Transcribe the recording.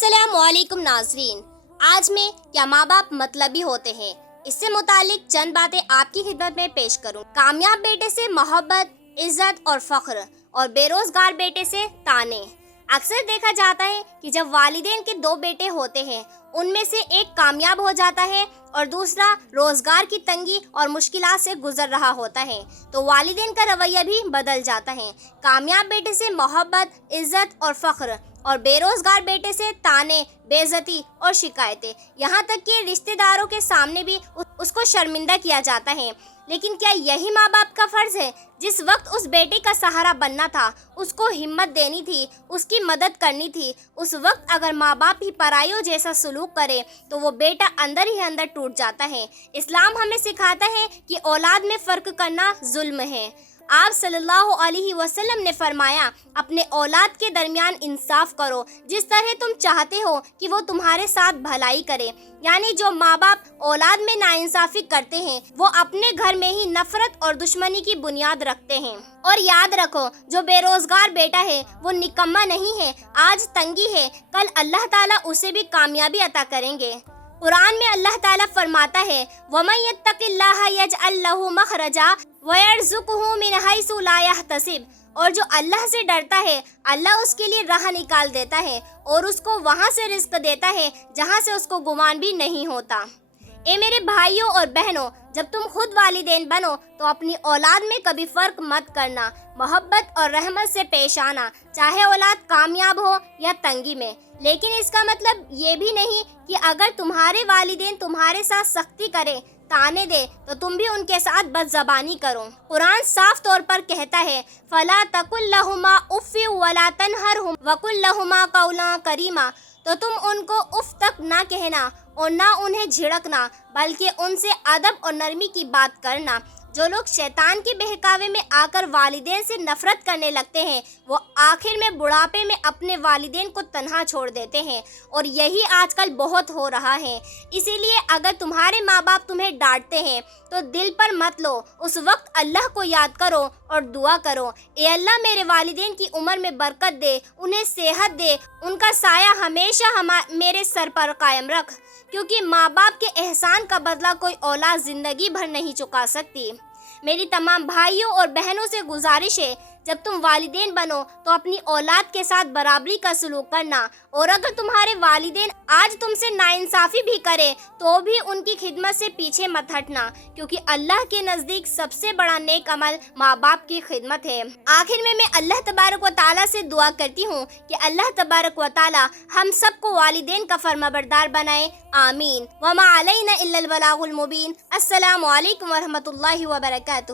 السلام علیکم ناظرین، آج میں کیا ماں باپ مطلبی ہوتے ہیں اس سے متعلق چند باتیں آپ کی خدمت میں پیش کروں۔ کامیاب بیٹے سے محبت، عزت اور فخر، اور بے روزگار بیٹے سے طعنے۔ اکثر دیکھا جاتا ہے کہ جب والدین کے دو بیٹے ہوتے ہیں، ان میں سے ایک کامیاب ہو جاتا ہے اور دوسرا روزگار کی تنگی اور مشکلات سے گزر رہا ہوتا ہے تو والدین کا رویہ بھی بدل جاتا ہے۔ کامیاب بیٹے سے محبت، عزت اور فخر، اور بے روزگار بیٹے سے طعنے، بے عزتی اور شکایتیں، یہاں تک کہ رشتہ داروں کے سامنے بھی اس کو شرمندہ کیا جاتا ہے۔ لیکن کیا یہی ماں باپ کا فرض ہے؟ جس وقت اس بیٹے کا سہارا بننا تھا، اس کو ہمت دینی تھی، اس کی مدد کرنی تھی، اس وقت اگر ماں باپ ہی پرائیوں جیسا سلوک کرے تو وہ بیٹا اندر ہی اندر ٹوٹ جاتا ہے۔ اسلام ہمیں سکھاتا ہے کہ اولاد میں فرق کرنا ظلم ہے۔ آپ صلی اللہ علیہ وسلم نے فرمایا، اپنے اولاد کے درمیان انصاف کرو، جس طرح تم چاہتے ہو کہ وہ تمہارے ساتھ بھلائی کرے۔ یعنی جو ماں باپ اولاد میں ناانصافی کرتے ہیں، وہ اپنے گھر میں ہی نفرت اور دشمنی کی بنیاد رکھتے ہیں۔ اور یاد رکھو، جو بے روزگار بیٹا ہے وہ نکما نہیں ہے، آج تنگی ہے، کل اللہ تعالیٰ اسے بھی کامیابی عطا کریں گے۔ قرآن میں اللہ تعالیٰ فرماتا ہے، وَمَن يَتَّقِ اللَّهَ يَجْعَل لَّهُ مَخْرَجًا وَيَرْزُقْهُ مِنْ حَيْثُ لَا يَحْتَسِبُ، اور جو اللہ سے ڈرتا ہے، اللہ اس کے لیے راہ نکال دیتا ہے اور اس کو وہاں سے رزق دیتا ہے جہاں سے اس کو گمان بھی نہیں ہوتا۔ اے میرے بھائیوں اور بہنوں، جب تم خود والدین بنو تو اپنی اولاد میں کبھی فرق مت کرنا، محبت اور رحمت سے پیش آنا، چاہے اولاد کامیاب ہو یا تنگی میں۔ لیکن اس کا مطلب یہ بھی نہیں کہ اگر تمہارے والدین تمہارے ساتھ سختی کرے، طعنے دے، تو تم بھی ان کے ساتھ بد زبانی کرو۔ قرآن صاف طور پر کہتا ہے، فَلَا تَقُل لَّهُمَا اُفٍّ وَلَا تَنْهَرْهُمَا وَقُل لَّهُمَا قَوْلًا كَرِيمًا، تو تم ان کو اف تک نہ کہنا اور نہ انہیں جھڑکنا، بلکہ ان سے ادب اور نرمی کی بات کرنا۔ جو لوگ شیطان کے بہکاوے میں آ کر والدین سے نفرت کرنے لگتے ہیں، وہ آخر میں بڑھاپے میں اپنے والدین کو تنہا چھوڑ دیتے ہیں، اور یہی آج کل بہت ہو رہا ہے۔ اسی لیے اگر تمہارے ماں باپ تمہیں ڈانٹتے ہیں تو دل پر مت لو، اس وقت اللہ کو یاد کرو اور دعا کرو، اے اللہ میرے والدین کی عمر میں برکت دے، انہیں صحت دے، ان کا سایہ ہمیشہ میرے سر پر قائم رکھ، کیونکہ ماں باپ کے احسان کا بدلہ کوئی اولاد زندگی بھر نہیں چکا سکتی۔ میری تمام بھائیوں اور بہنوں سے گزارش ہے، جب تم والدین بنو تو اپنی اولاد کے ساتھ برابری کا سلوک کرنا، اور اگر تمہارے والدین آج تم سے ناانصافی بھی کرے تو بھی ان کی خدمت سے پیچھے مت ہٹنا، کیونکہ اللہ کے نزدیک سب سے بڑا نیک عمل ماں باپ کی خدمت ہے۔ آخر میں اللہ تبارک و تعالیٰ سے دعا کرتی ہوں کہ اللہ تبارک و تعالیٰ ہم سب کو والدین کا فرمانبردار بنائے، آمین۔ وما علینا الا البلاغ المبین۔ السلام علیکم ورحمۃ اللہ وبرکاتہ۔